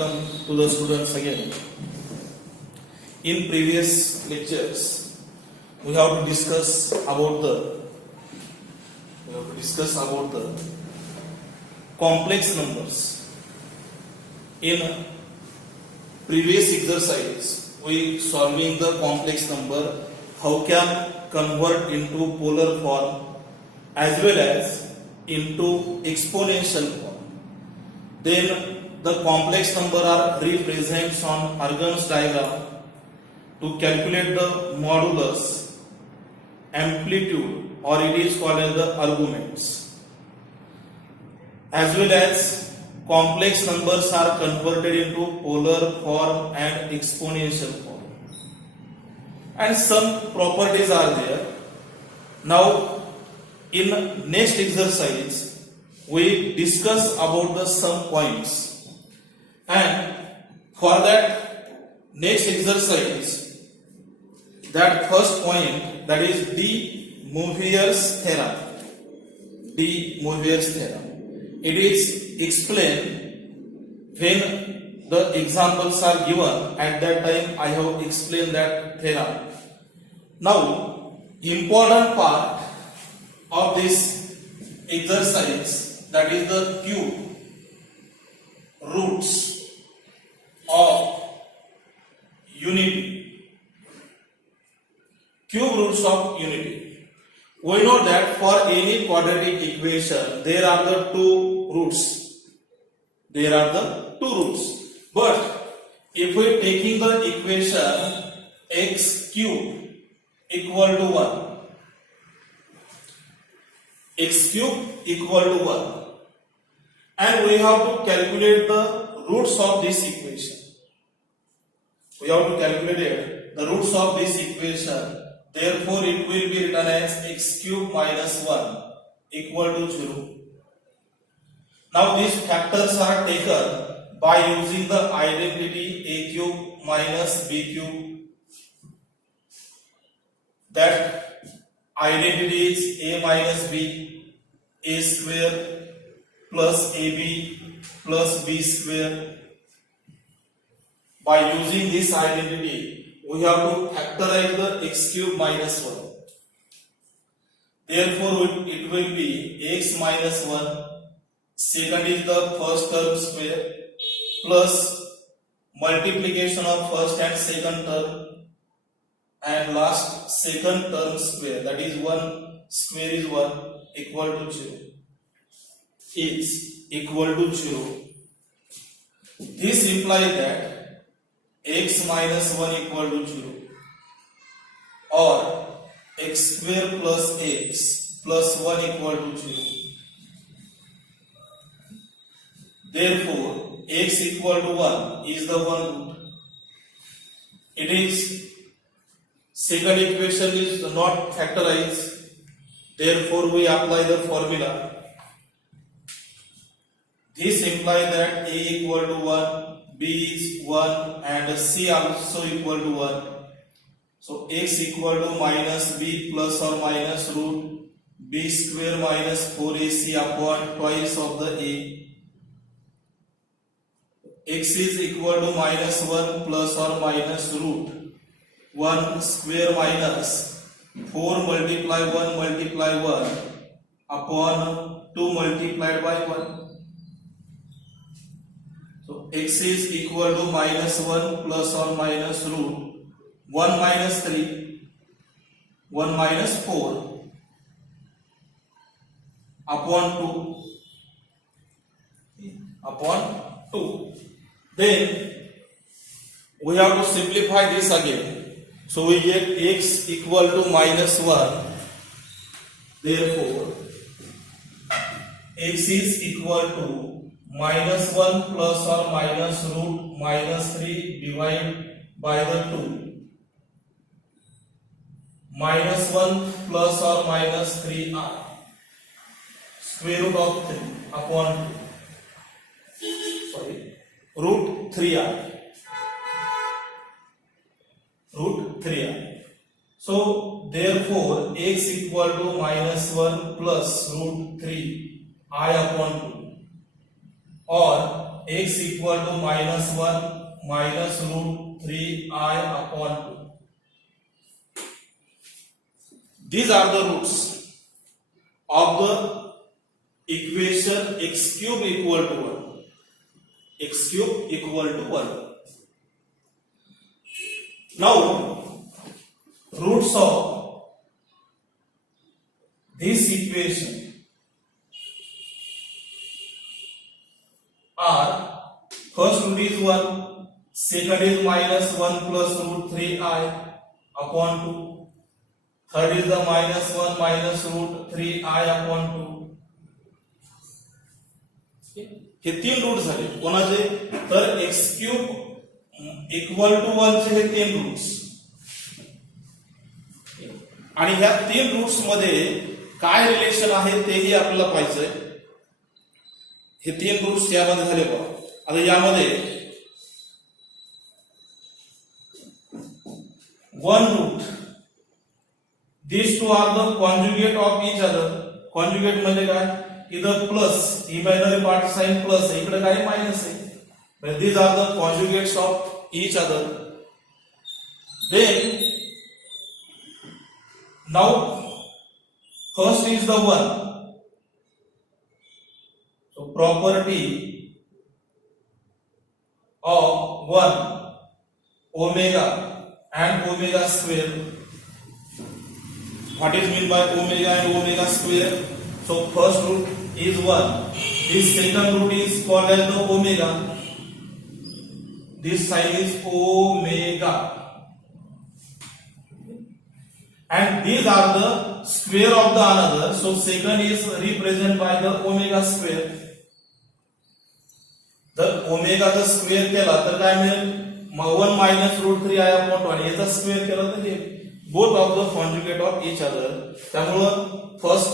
welcome to the students again. In previous lectures, we have to discuss about the complex numbers. In previous exercise, we solving the complex number, how can convert into polar form as well as into exponential form. Then the complex number are represented on Argand's diagram to calculate the modulus, amplitude, or it is called as the arguments. As well as complex numbers are converted into polar form and exponential form. And some properties are there. Now, in next exercise, we discuss about the some points. And for that next exercise, that first point, that is de Moivre's theorem. De Moivre's theorem. It is explained when the examples are given. At that time, I have explained that theorem. Now, important part of this exercise, that is the cube roots of unity. Cube roots of unity. We know that for any quadratic equation, there are the two roots. But if we are taking the equation x cube equal to 1, x cube equal to 1, and we have to calculate the roots of this equation. Therefore, it will be written as x cube minus 1 equal to 0. Now, these factors are taken by using the identity a cube minus b cube. That identity is a minus b, a square plus ab plus b square. By using this identity, we have to factorize the x cube minus 1. Therefore, it will be x minus 1, second is the first term square, plus multiplication of first and second term, and last second term square, that is 1 square is 1 equal to 0. Is equal to 0. This implies that x minus 1 equal to 0, or x square plus x plus 1 equal to 0. Therefore, x equal to 1 is the one root. It is second equation is not factorized. Therefore, we apply the formula. This implies that a equal to 1, b is 1, and c also equal to 1. So x equal to minus b plus or minus root b square minus 4ac upon twice of the a. X is equal to minus 1 plus or minus root 1 square minus 4 multiply 1 upon 2 multiplied by 1. So x is equal to minus 1 plus or minus root 1 minus 3, 1 minus 4 upon 2. Then we have to simplify this again. So we get x equal to minus 1. Therefore, x is equal to minus 1 plus or minus root minus 3 divided by the 2. Minus 1 plus or minus 3r square root of 3 upon 2. Root 3r. So therefore x equal to minus 1 plus root 3 I upon 2, or x equal to -1 minus root 3I upon 2. These are the roots of the equation x cube equal to 1. X cube equal to 1. Now, roots of this equation are, first root is 1, second is -1 plus root 3I upon 2, third is the -1 minus root 3I upon 2. हे तीन root झाले कोणाचे, तर x cube equal to 1 चे हे तीन roots, आणि ह्या तीन roots मध्ये काय रिलेशन आहे तेही आपल्याला पाहिजे. हे तीन रूट्स यामध्ये झाले बघा. आता यामध्ये one root, these two are the conjugate of each other. Conjugate म्हणजे काय, इधर plus, imaginary part sign plus आहे, इकडे काय मायनस आहे. these are the conjugates of each other. Then now first is the 1. So property of 1 omega and omega square. What is mean by omega and omega square? So first root is 1. This second root is called as the omega. This sign is omega. And these are the square of the another. So second is represented by the omega square. जर ओमेगाचा square केला तर काय मिळेल, 1 minus root 3I upon 2, आणि याचा square केला तर हे both of the conjugate of each other. त्यामुळं फर्स्ट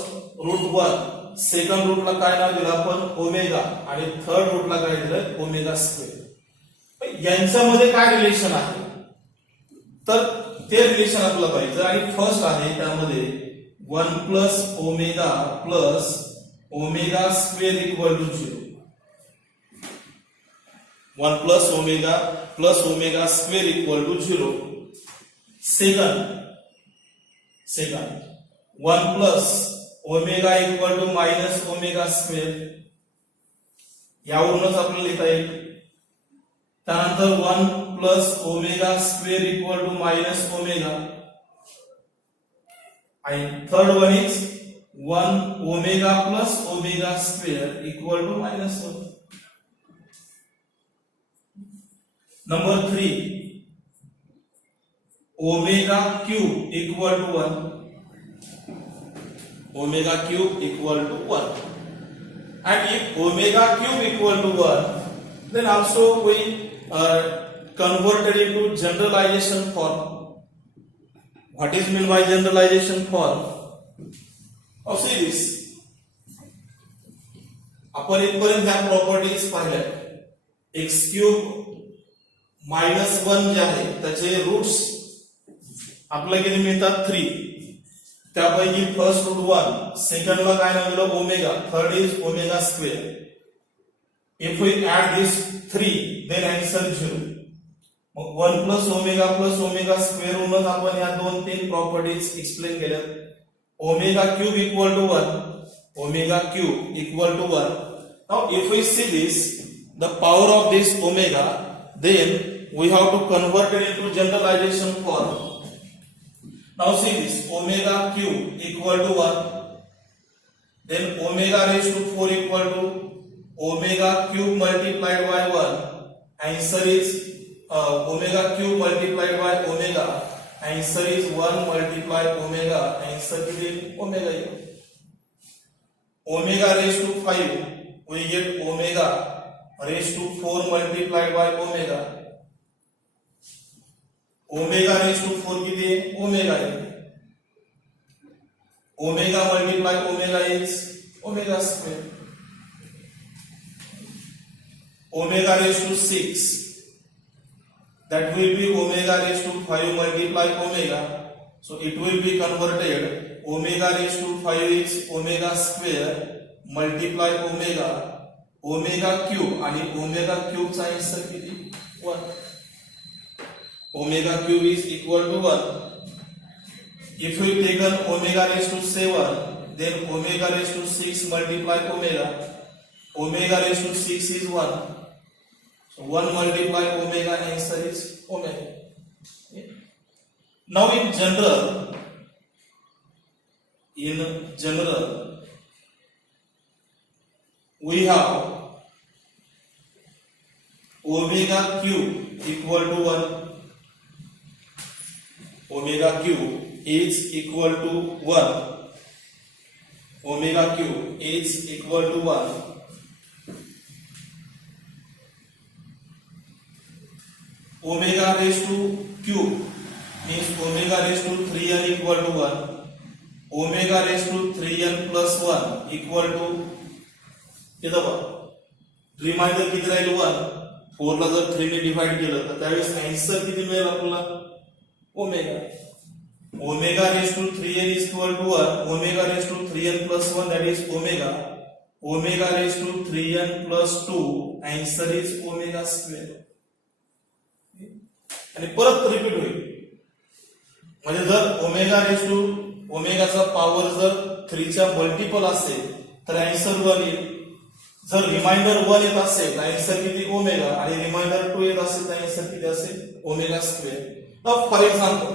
रूट 1, सेकंड रूटला काय नाव दिलं आपण, ओमेगा, आणि थर्ड रूटला काय दिलं, ओमेगा स्क्वेअर. यांच्यामध्ये काय रिलेशन आहे, तर ते रिलेशन आपल्याला पाहिजे. आणि फर्स्ट आहे त्यामध्ये 1 plus omega plus omega square equal to 0. 1 plus omega square equal to 0. Second 1 plus omega equal to minus omega square. यावरूनच आपल्याला लिहिता येईल. त्यानंतर 1 plus omega square equal to minus omega. And third one is 1 omega plus omega square equal to minus 1. Number 3, omega cube equal to 1. Omega cube equal to 1. And if omega cube equal to 1, then also we converted into generalization form. What is meant by generalization form? Now see this. आपण इथपर्यंत ह्या properties पाहिल्या. x cube -1 जे आहे त्याचे roots आपल्याला किती मिळतात, 3. त्यापैकी फर्स्ट रूट 1, सेकंडला काय नाव दिलं, omega, third is omega square. If we add this 3 then answer 0. मग 1 प्लस ओमेगा स्क्वेअर वरूनच आपण या 2-3 प्रॉपर्टीज एक्सप्लेन केल्या. Omega cube equal to 1. Omega cube equal to 1. Now if we see this, the power of this omega, then we have to convert it into generalization form. Now see this, omega cube equal to 1, then omega raised to 4 equal to omega cube multiplied by 1. Answer is omega cube multiplied by omega. Answer is 1 multiplied omega. Answer is omega. Omega raised to 5, we get omega raised to 4 multiplied by omega. Omega raise to 4 किती आहे, omega आहे. Omega multiply omega is omega square. Omega raise to 6, that will be omega raised to 5 multiply omega. So it will be converted, omega raised to 5 is omega square multiply omega. Omega cube आणि omega क्यूबचा answer किती 1. Omega cube is equal to 1. If we taken omega raised to 7, then omega raised to 6 multiply omega raised to 6 is 1. So 1 multiply omega, answer is omega. Now in general, we have omega cube equal to 1. Omega cube is equal to 1. Omega cube is equal to 1. Omega raised to cube means omega raised to 3n equal to 1. Omega raised to 3n plus 1 equal to किती बघा reminder किती राहील 1. 4 ला जर 3 ने divide केलं तर त्यावेळेस answer किती मिळेल आपल्याला omega. Omega raised to 3n is equal to 1. Omega raised to 3n plus 1, that is omega. Omega raised to 3n plus 2, answer is omega square. आणि परत रिपीट होईल. म्हणजे जर ओमेगा रेस्ड टू ओमेगाचा पॉवर जर 3 च्या मल्टिपल असेल तर answer 1 येईल. जर रिमाइंडर 1 येत असेल तर आन्सर किती ओमेगा आणि रिमाइंडर 2 येत असेल तर आन्सर किती असेल omega square. Now for example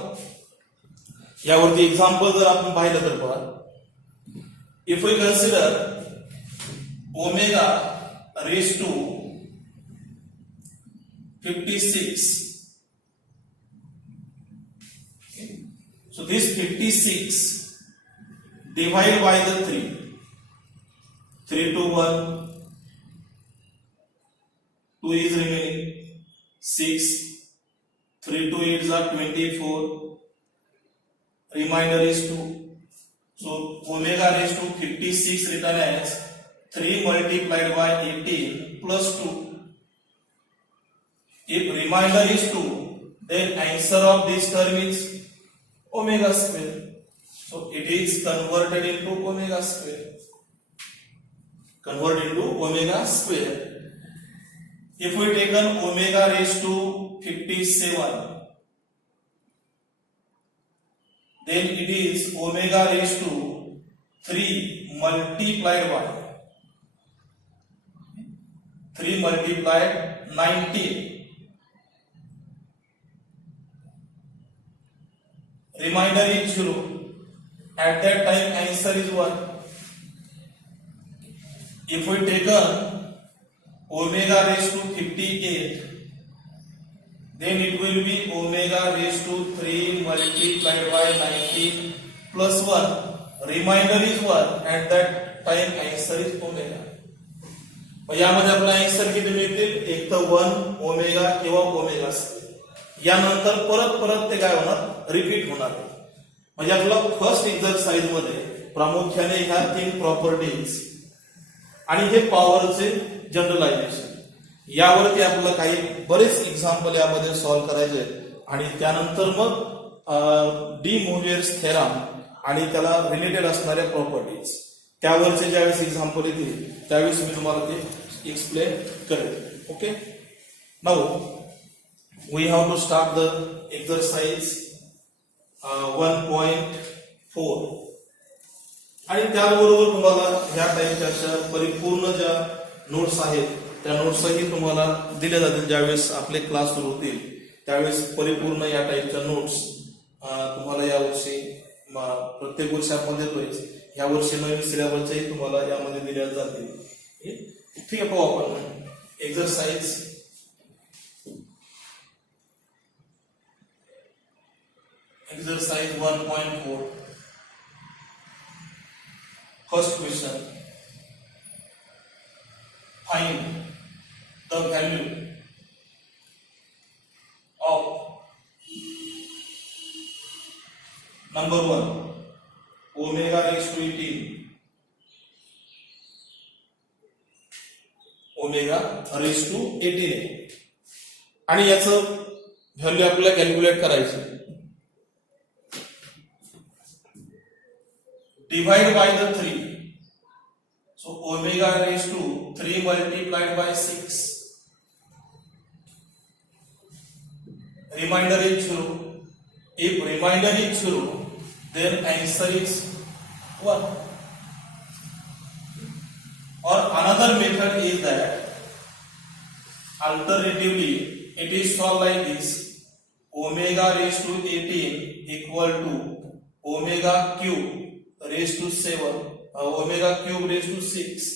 यावरती एक्झाम्पल जर आपण पाहिलं तर पहा, if we consider omega raise to 56. So this 56 divide by the 3. 3 to 1, 2 is remaining, 6, 3 to 8 are 24, remainder is 2. So omega raised to 56 written as 3 multiplied by 18 plus 2. If remainder is 2, then answer of this term is omega square. So it is converted into omega square. Convert into omega square. If we take an omega raised to 57, then it is omega raised to 3 multiplied by 3 multiplied 19. Remainder is 0. At that time answer is 1. If we take omega raised to 58, then it will be omega raised to 3 multiplied by 19 plus 1. Remainder is 1. At that time answer is omega. यामध्ये आपला answer किती मिळतील, एक तर 1 omega किंवा omega square. यानंतर परत ते काय होणार, रिपीट होणार. म्हणजे आपला फर्स्ट एक्सरसाइज मध्ये प्रामुख्याने ह्या 3 प्रॉपर्टीज आणि हे पॉवरचे जनरलायझेशन यावरती आपल्याला काही बरेच एक्झाम्पल यामध्ये सॉल्व्ह करायचे आणि त्यानंतर मग डी मोव्हियर्स थेरम आणि त्याला रिलेटेड असणाऱ्या प्रॉपर्टीज त्यावरचे ज्यावेळेस एक्झाम्पल येतील त्यावेळेस मी तुम्हाला ते एक्सप्लेन करेन. Okay, now we have to start the exercise 1.4 आणि त्याबरोबर तुम्हाला ह्या टाईपच्या अशा परिपूर्ण ज्या नोट्स आहेत त्या नोट्सही तुम्हाला दिल्या जातील. ज्यावेळेस आपले क्लास सुरू होतील त्यावेळेस परिपूर्ण या टाईपच्या नोट्स तुम्हाला यावर्षी प्रत्येक वर्षी आपण देतोय. या वर्षी नवीन सिलेबसच्याही तुम्हाला यामध्ये दिल्या जातील. ठीक आहे, पाहू आपण exercise Exercise 1.4. First question. Find the value of number 1 omega raised to 18. Omega raised to 18 आणि याचं व्हॅल्यू आपल्याला कॅल्क्युलेट करायचं. Divide by the 3. So omega raised to 3 multiplied by 6. Remainder is 0. If remainder is 0, then answer is 1. Or another method is that alternatively it is solved like this: omega raised to 18 equal to omega cube raised to 7, omega cube raised to 6.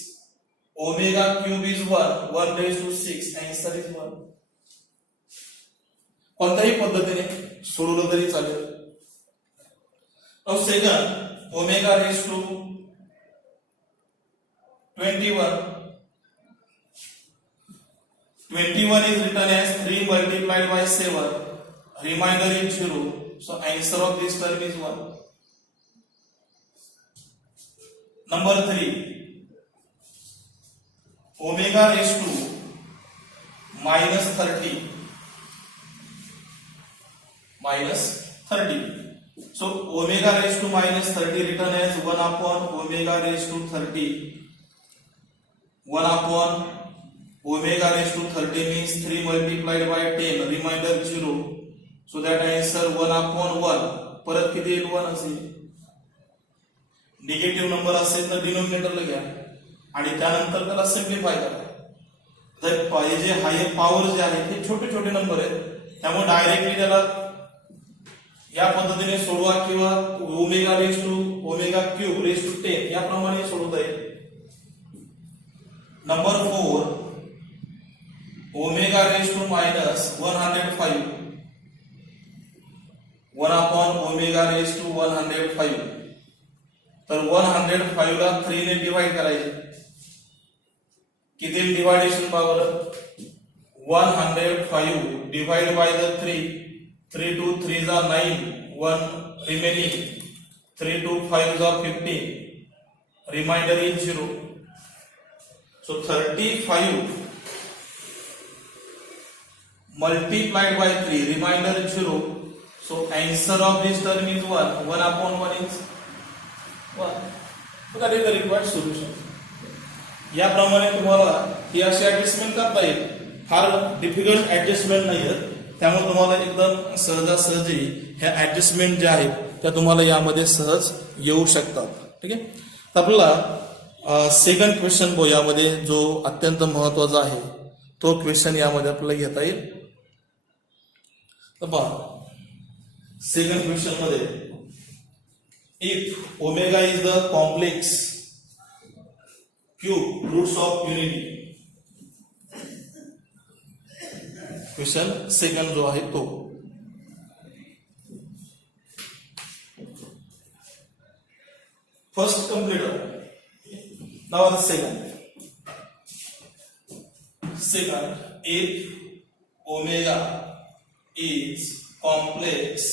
Omega cube is 1, 1 raised to 6, answer is 1. कोणत्याही पद्धतीने सोडवलं तरी चालेल. Second, omega raise to 21. 21 is written as 3 multiplied by 7. Remainder is 0. So answer of this term is 1. Number 3. Omega raised to minus 30. Minus 30. So omega raised to minus 30 written as 1 upon omega raised to 30. 1 upon omega raised to 30 means 3 multiplied by 10. Remainder 0. So that answer 1 upon 1. परत किती येईल? 1 असेल. Negative number असेल तर डिनोमिनेटरला घ्या आणि त्यानंतर त्याला सिम्प्लिफाय करा. तर हे जे हायर पॉवर जे आहेत हे छोटे छोटे नंबर आहेत, त्यामुळे डायरेक्टली त्याला या पद्धतीने सोडवा किंवा omega raise to omega cube raise to 10 याप्रमाणे सोडवता येईल. Number 4, omega raise to minus 105. 1 upon omega raise to 105. तर 105 ला 3 ने डिवाइड करायचे. किती division power? 105 divide by the 3. 3 to 3 are 9, 1 remaining. 3 to 5 are 15. Remainder is 0. So 35 multiplied by 3, remainder is 0. So answer of this term is 1. 1 upon 1 is 1. So that is the required solution. याप्रमाणे तुम्हाला ही अशी adjustment करता येईल. फार difficult adjustment नाही आहे, त्यामुळे तुम्हाला एकदम सहजासहजी ह्या ऍडजस्टमेंट ज्या आहेत त्या तुम्हाला यामध्ये सहज येऊ शकतात. ठीक आहे. तर आपल्याला सेकंड क्वेश्चन यामध्ये जो अत्यंत महत्वाचा आहे तो क्वेश्चन यामध्ये आपल्याला घेता येईल. तर पहा, सेकंड क्वेश्चन मध्ये if omega is the complex cube roots of unity. Question second जो आहे तो first complete. Now the second if omega is complex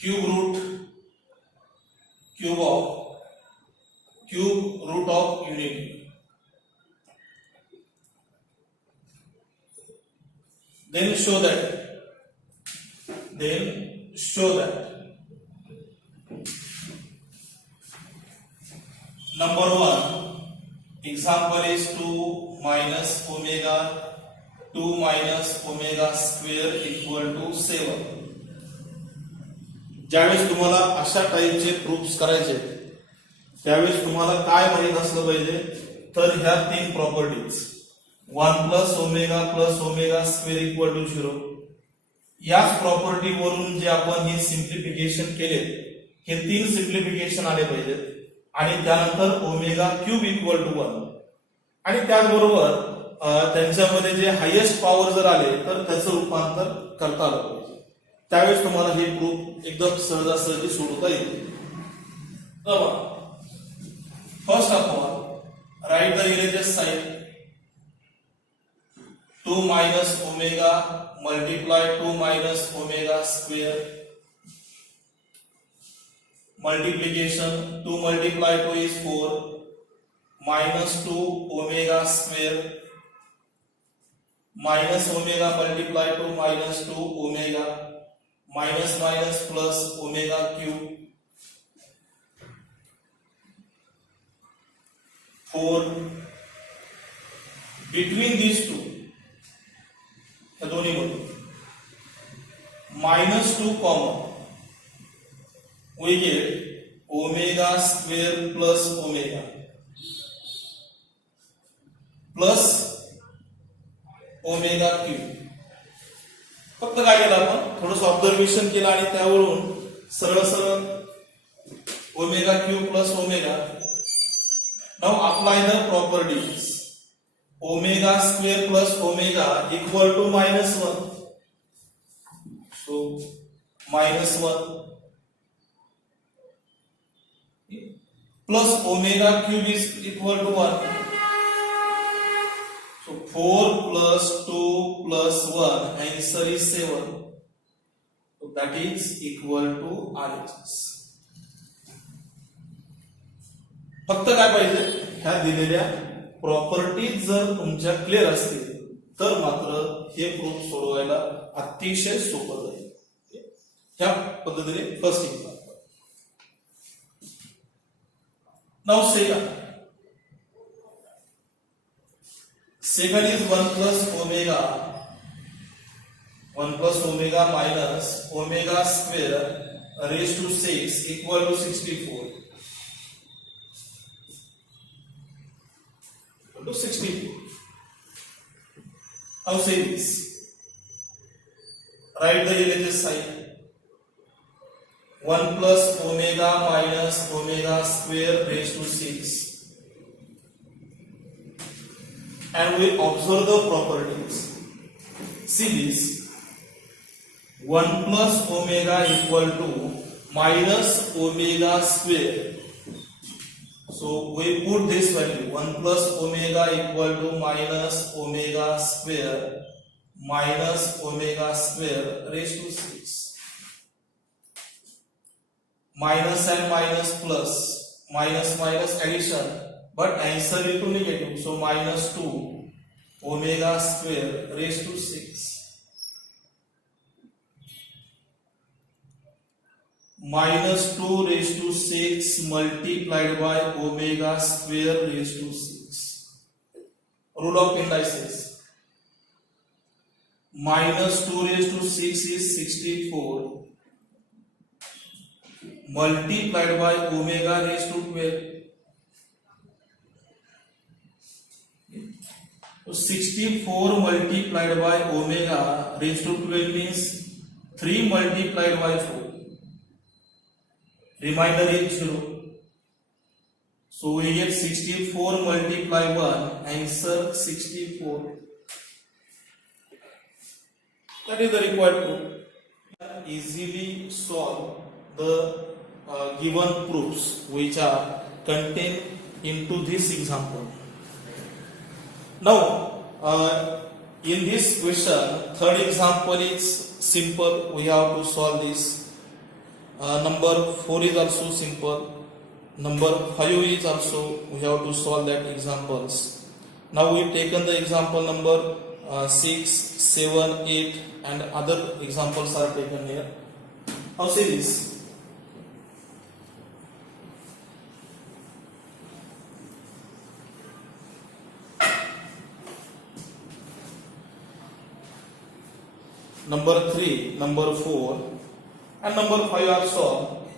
cube root of unity. Then show that number 1 example is 2 minus omega square equal to 7. ज्यावेळेस तुम्हाला अशा टाईपचे proofs करायचे त्यावेळेस तुम्हाला काय माहित असलं पाहिजे, तर ह्या 3 properties 1 plus omega square equal to 0. याच प्रॉपर्टी वरून जे आपण हे सिम्प्लिफिकेशन केले हे 3 सिम्प्लिफिकेशन आले पाहिजेत आणि त्यानंतर ओमेगा क्यूब इक्वल टू 1 आणि त्याचबरोबर त्यांच्यामध्ये जे हायेस्ट पॉवर जर आले तर त्याचं रूपांतर करता आलं पाहिजे. त्यावेळेस तुम्हाला हे प्रूफ एकदम सहजासहजी सोडवता येईल. First of all write the erases sign. 2 minus omega multiply 2 minus omega square multiplication 2 multiply 2 is 4 minus 2 omega square minus omega multiply 2 minus 2 omega minus minus plus omega cube 4 between these two, ह्या दोन्ही मधून -2 common, we get omega square plus omega plus omega cube. फक्त काय केलं आपण थोडंसं observation केलं आणि त्यावरून सरळ सरळ omega cube plus omega. Now apply the properties. Omega square plus omega equal to -1. So -1 plus omega cube is equal to 1. So 4 plus 2 plus 1, answer is 7. So that is equal to RHS. फक्त काय पाहिजे, ह्या दिलेल्या properties जर तुमच्या clear असतील तर मात्र हे प्रूफ सोडवायला अतिशय सोपं जाईल. ह्या पद्धतीने first example. Now second is 1 plus omega minus omega square raised to 6 equal to 64. To 64. Now say this. Write the LHS sign. 1 plus omega minus omega square raised to 6. And we observe the properties. See this. 1 plus omega equal to minus omega square. So we put this value. 1 plus omega equal to minus omega square raised to 6. Minus and minus plus, minus addition, but answer will to negative. So -2 omega square raised to 6. -2 raised to 6 multiplied by omega square raised to 6. Rule of indices. -2 raised to 6 is 64. Multiplied by omega raised to 12. So 64 multiplied by omega raised to 12 means 3 multiplied by 4. Remainder is 0. So we get 64 multiply 1, answer 64. That is the required proof. Easily solve the given proofs which are contained into this example. Now in this question, third example is simple. We have to solve this. Number 4 is also simple. Number 5 is also we have to solve that examples. Now we taken the example number 6, 7, 8 and other examples are taken here. Now see this. Number 3, number 4 and number 5 are solved.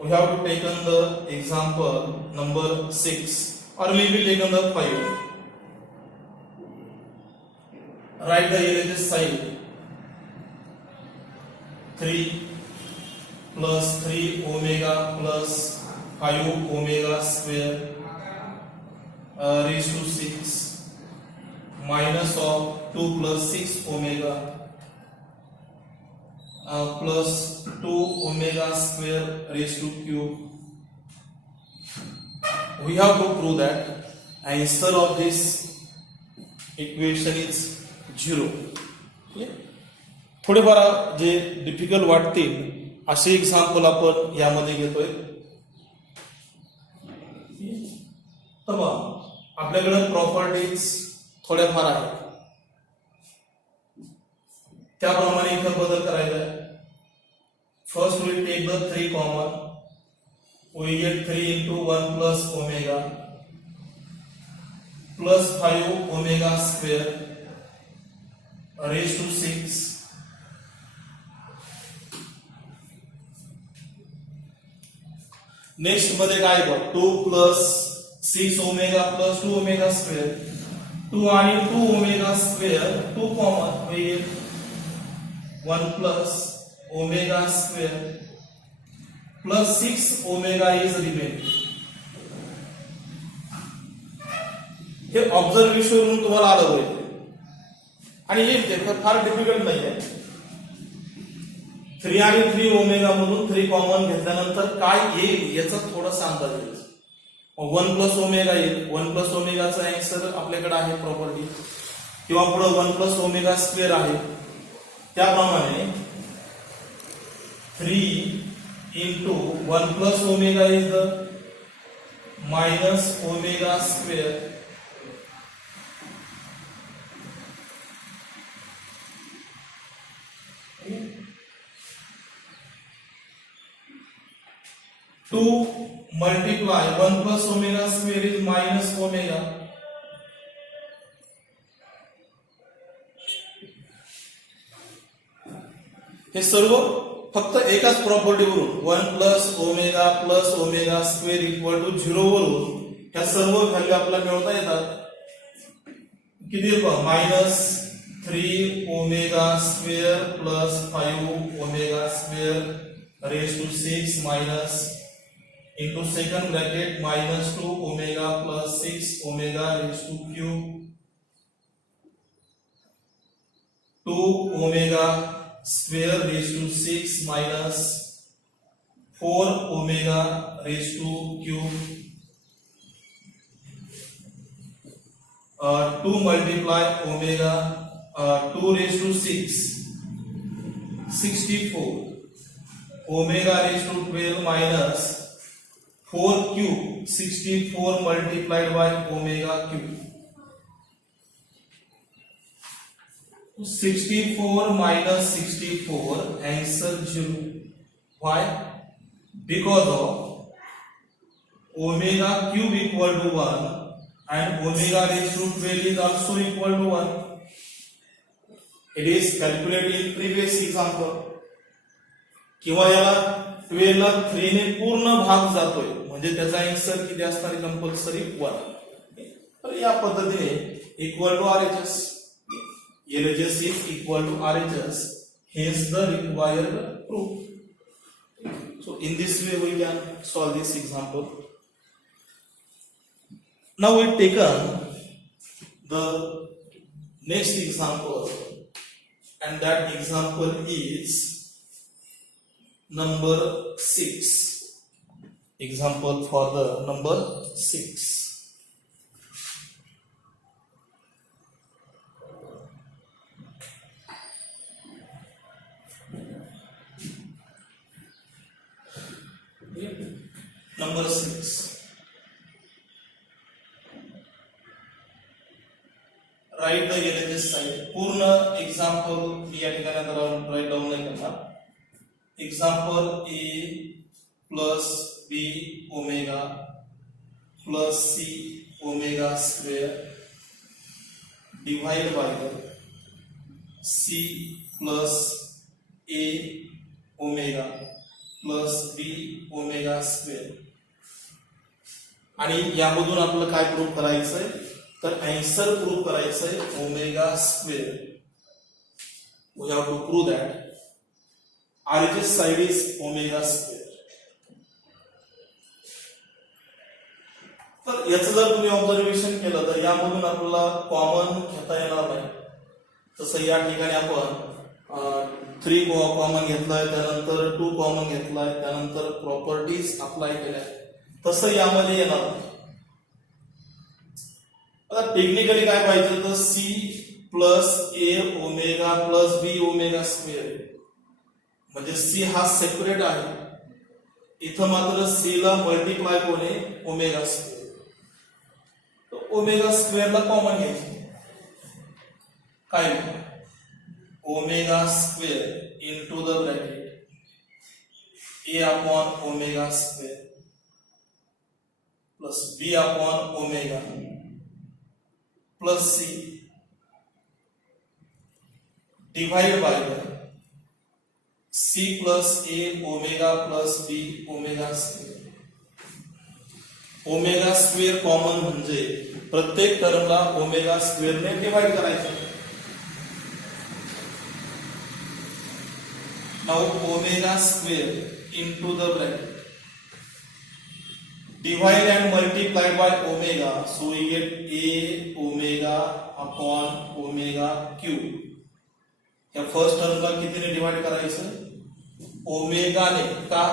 We have to taken the example number 6 or maybe taken the 5. Write the LHS sign. 3 plus 3 omega plus 5 omega square raised to 6 minus of 2 plus 6 omega plus 2 omega square raised to cube. We have to prove that answer of this equation is 0. थोडेफार जे difficult वाटतील असे example आपण यामध्ये घेतोय. तर आपल्याकडे properties थोड्याफार आहेत, त्याप्रमाणे इथे बदल करायचा आहे. First we take the 3 common. We get 3 into 1 plus omega plus 5 omega square raised to 6 next मध्ये काय बघ 2 plus 6 omega plus 2 omega square 2 आणि 2 ओमेगा स्क्वेअर 2 कॉमन होईल 1 plus omega square plus 6 omega is remaining. हे observation वरून तुम्हाला आलं होईल आणि येईल ते फार डिफिकल्ट नाही आहे. 3 आणि 3 ओमेगा मधून 3 कॉमन घेतल्यानंतर काय येईल याचा थोडासा अंदाज येईल. 1 प्लस ओमेगा येईल. 1 प्लस ओमेगाचा आन्सर आपल्याकडे आहे प्रॉपर्टी किंवा पुढे 1 प्लस ओमेगा स्क्वेअर आहे. त्याप्रमाणे 3 into 1 plus omega is the minus omega square to multiply 1 plus omega square is minus omega. हे सर्व फक्त एकाच प्रॉपर्टी वरून 1 plus omega square equal to 0 वरून ह्या सर्व व्हॅल्यू आपल्याला मिळवता येतात. किती minus 3 omega square plus 5 omega square raise to 6 minus into second bracket minus 2 omega plus 6 omega raised to cube 2 omega square raised to 6 minus 4 omega raised to cube 2 multiply omega 2 raised to 6 64 omega raised to 12 minus 4 cube 64 multiplied by omega cube. 64 minus 64 answer 0. Why? Because of omega cube equal to 1 and omega raised to 12 is also equal to 1. It is calculated in previous example. किंवा याला 12 ला 3 ने पूर्ण भाग जातोय म्हणजे त्याचा answer किती असणार कंपल्सरी 1. तर या पद्धतीने equal to RHS LHS is equal to RHS, hence the required proof. So in this way we can solve this example. Now we taken the next example and that example is number 6. Example for the number 6. Number 6. Write the LHS side. पूर्ण example मी या ठिकाणी आता write down नाही करणार. Example A plus B omega plus C omega square divided by the C plus A omega plus B omega square. आणि यामधून आपल्याला काय प्रूव्ह करायचंय तर आन्सर प्रूव्ह करायचंय omega square. We have to prove that RHS side is omega square. तर याचं जर तुम्ही ऑब्झर्वेशन केलं तर यामधून आपल्याला कॉमन घेता येणार नाही. तसं या ठिकाणी आपण 3 कॉमन घेतलाय, त्यानंतर 2 कॉमन घेतलाय, त्यानंतर प्रॉपर्टीज अप्लाय केल्या, तसं यामध्ये येणार नाही. आता टेक्निकली काय पाहिजे तर C plus A omega plus B omega square म्हणजे C हा सेपरेट आहे. इथं मात्र C ला मल्टिप्लाय कोण आहे ओमेगा स्क्वेअर. तो ओमेगा स्क्वेअर ला कॉमन घ्यायचे काय omega square into the bracket A upon omega square plus B upon omega plus C divided by C plus A omega plus B omega square. Omega square common म्हणजे प्रत्येक टर्मला omega स्क्वेअरने divide करायचं. Now omega square into the bracket divide and multiply by omega, so we get a omega upon omega cube. या first टर्मला कितीने divide करायचं? ओमेगाने. का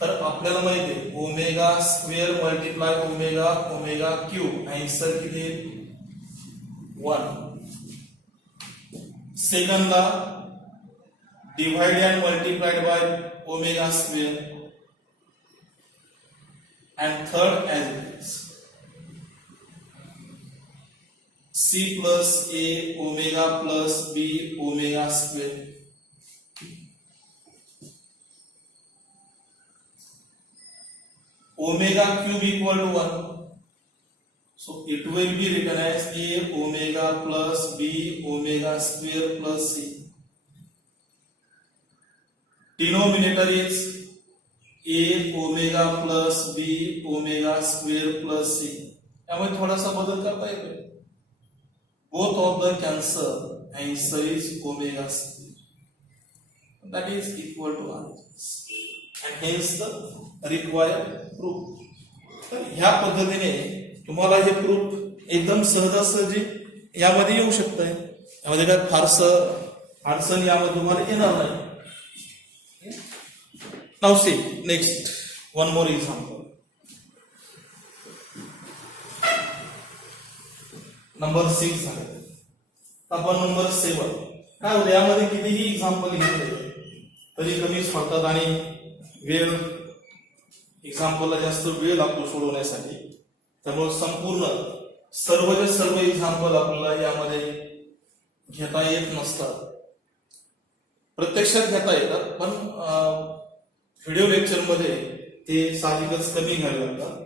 तर आपल्याला माहिती आहे omega square multiply omega omega cube, answer किती? 1. सेकंडला divide and multiplied by omega square, and third as it is C plus A omega plus B omega square. Omega cube equal to 1, so it will be written as A omega plus B omega square plus C. Denominator is A omega plus B omega square plus C. त्यामुळे थोडासा बदल करता येतो. Both of the cancel, answer is omega square, that is equal to R and hence the required proof. तर ह्या पद्धतीने तुम्हाला हे proof एकदम सहजासहजी यामध्ये येऊ शकतंय. यामध्ये काय फारसं अडचण यामध्ये तुम्हाला येणार नाही. Now see next one more example. Number 6 आहे. आपण नंबर 7 काय होतं यामध्ये कितीही एक्झाम्पल घेतले तरी कमीच होतात आणि वेळ एक्झाम्पलला जास्त वेळ लागतो सोडवण्यासाठी. त्यामुळे संपूर्ण सर्व एक्झाम्पल आपल्याला यामध्ये घेता येत नसतात. प्रत्यक्षात घेता येतात पण व्हिडिओ लेक्चर मध्ये ते साहजिकच कमी घ्यावे लागतात.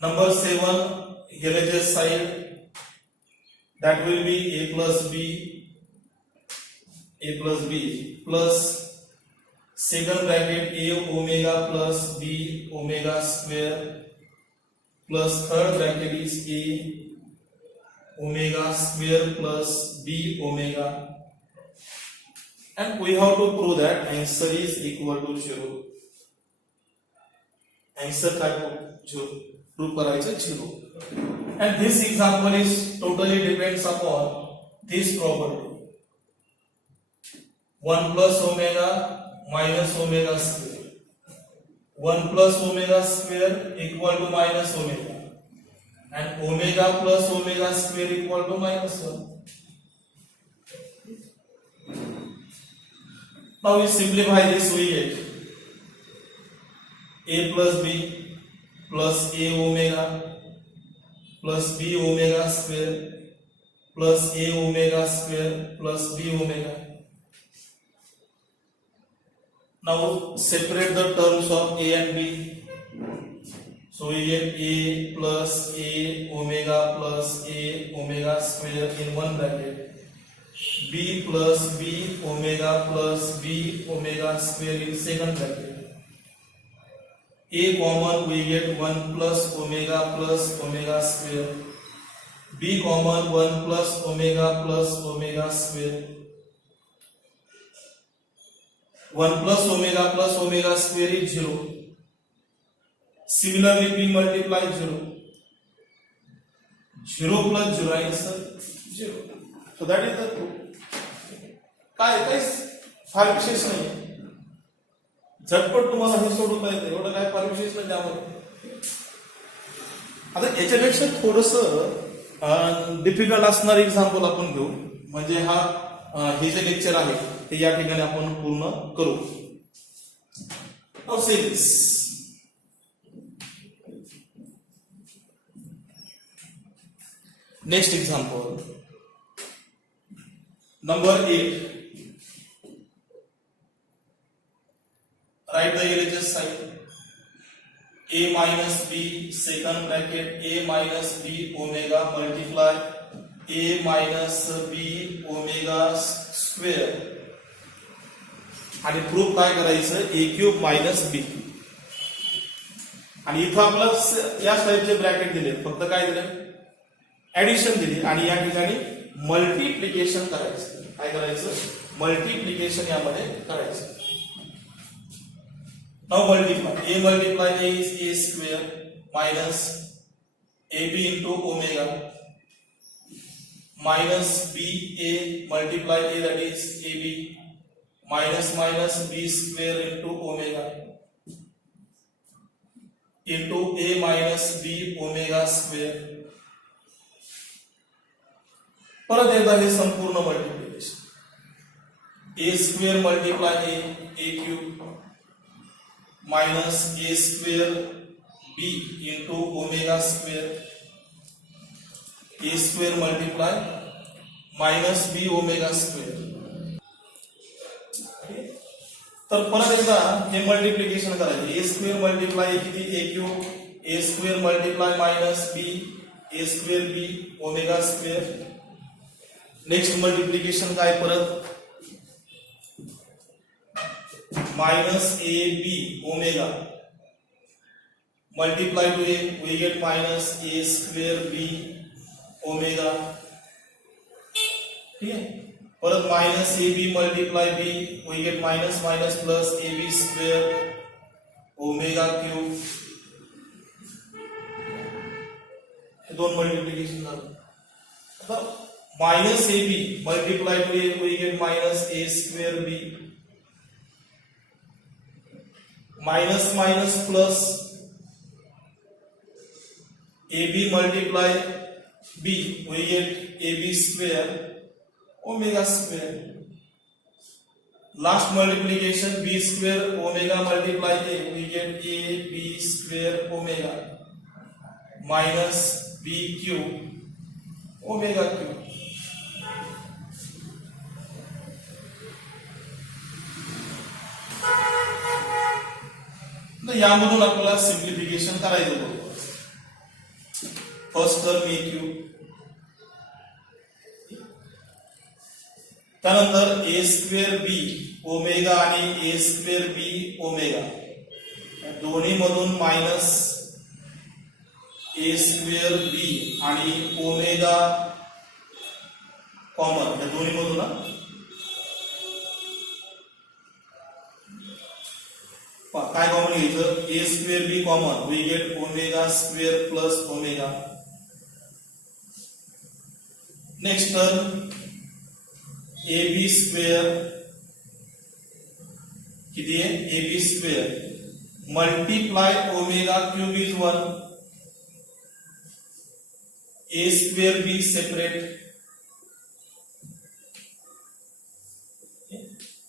Number 7 Helege's side, that will be a plus b plus second bracket a omega plus b omega square plus third bracket is a omega square plus b omega. And we have to prove that answer is equal to 0. Answer काय 0 prove करायचं 0. And this example is totally depends upon this property. 1 plus omega minus omega square. 1 plus omega square equal to minus omega. And omega plus omega square equal to minus 1. Now we simplify this, we get a plus b plus a omega plus b omega square plus a omega square plus b omega. Now separate the terms of a and b. So we get a plus a omega plus a omega square in one bracket. B plus B omega plus B omega square in second bracket. A common we get 1 plus omega square. B common 1 plus omega square. 1 plus omega square is 0. Similarly B multiply 0. 0 plus 0 answer 0. So that is the proof. काय फार विशेष नाही. झटपट तुम्हाला हे सोडवता येतं, एवढं काय फार विशेष नाही त्यामध्ये. आता याच्यापेक्षा थोडस डिफिकल्ट असणारे एक्झाम्पल आपण घेऊ, म्हणजे हे जे लेक्चर आहे ते या ठिकाणी आपण पूर्ण करू. Next example number 8. Write the Helege's side. a minus b second bracket a minus b omega multiply a minus b omega square आणि प्रूफ काय करायचं a क्यूब मायनस b आणि इथं आपलं या टाइपचे ब्रॅकेट दिले फक्त काय दिले ऍडिशन दिली आणि या ठिकाणी मल्टिप्लिकेशन करायचं काय करायचं मल्टिप्लिकेशन यामध्ये करायचं Now multiply. A multiply A is A square minus AB into omega minus B A multiply A that is AB minus minus B square into omega into A minus B omega square. परत एकदा हे संपूर्ण multiplication A square multiply A cube minus a square b into omega square a square multiply minus b omega square तर परत एकदा हे multiplication करायचं a square multiply किती a cube a square multiply minus b a square b omega square next multiplication काय परत minus ab omega multiply to a we get minus a square b omega ठीक है परत minus ab multiply b we get minus minus plus ab square omega cube हे दोन multiplication झालं आता minus ab multiply to a we get minus a square b minus minus plus ab multiply b we get ab square omega square last multiplication b square omega multiply a we get ab square omega minus b cube omega cube यामधून आपल्याला simplification करायचं बरोबर first term ए cube त्यानंतर ए square b omega आणि ए square b omega दोन्ही मधून minus a square b आणि omega common या दोन्ही मधून काय कॉमन घ्यायचं a square b common we get omega square plus omega next term a b square किती आहे a b square multiply omega cube is 1 a square b separate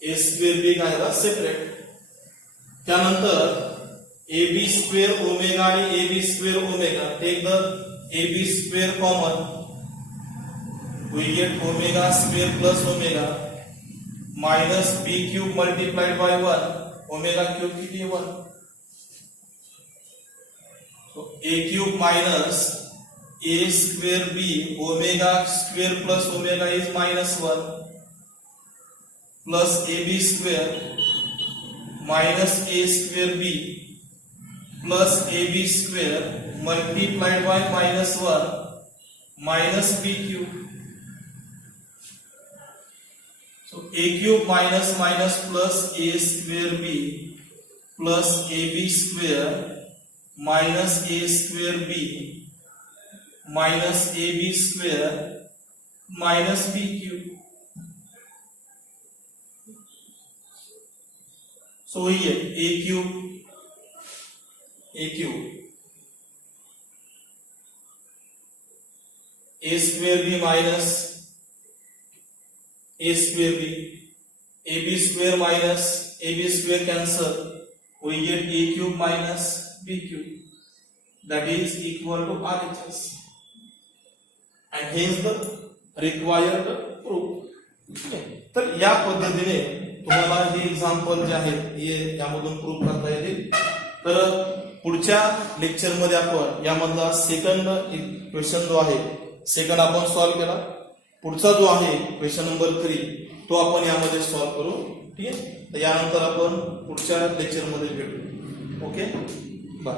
a square b काय झाला separate त्यानंतर a b square omega आणि a b square omega take the a b square common we get omega square plus omega minus b cube multiplied by 1 omega cube किती आहे 1 तो a cube minus a square b omega square plus omega is minus 1 plus a b square minus a square b plus ab square multiplied by minus 1 minus b cube. So a cube minus minus plus a square b plus ab square minus a square b minus ab square minus b cube. So here a cube a square b minus a square b ab square minus ab square cancel we get a cube minus b cube that is equal to RHS and hence the required proof. तर या पद्धतीने तुम्हाला हे example जे आहेत हे यामधून proof करता येतील. तर पुढच्या लेक्चरमध्ये आपण यामधला सेकंड क्वेश्चन जो आहे सेकंड आपण सॉल्व्ह केला. पुढचा जो आहे क्वेश्चन नंबर 3 तो आपण यामध्ये सॉल्व्ह करू. ठीक आहे. तर यानंतर आपण पुढच्या लेक्चरमध्ये भेटू. Okay bye.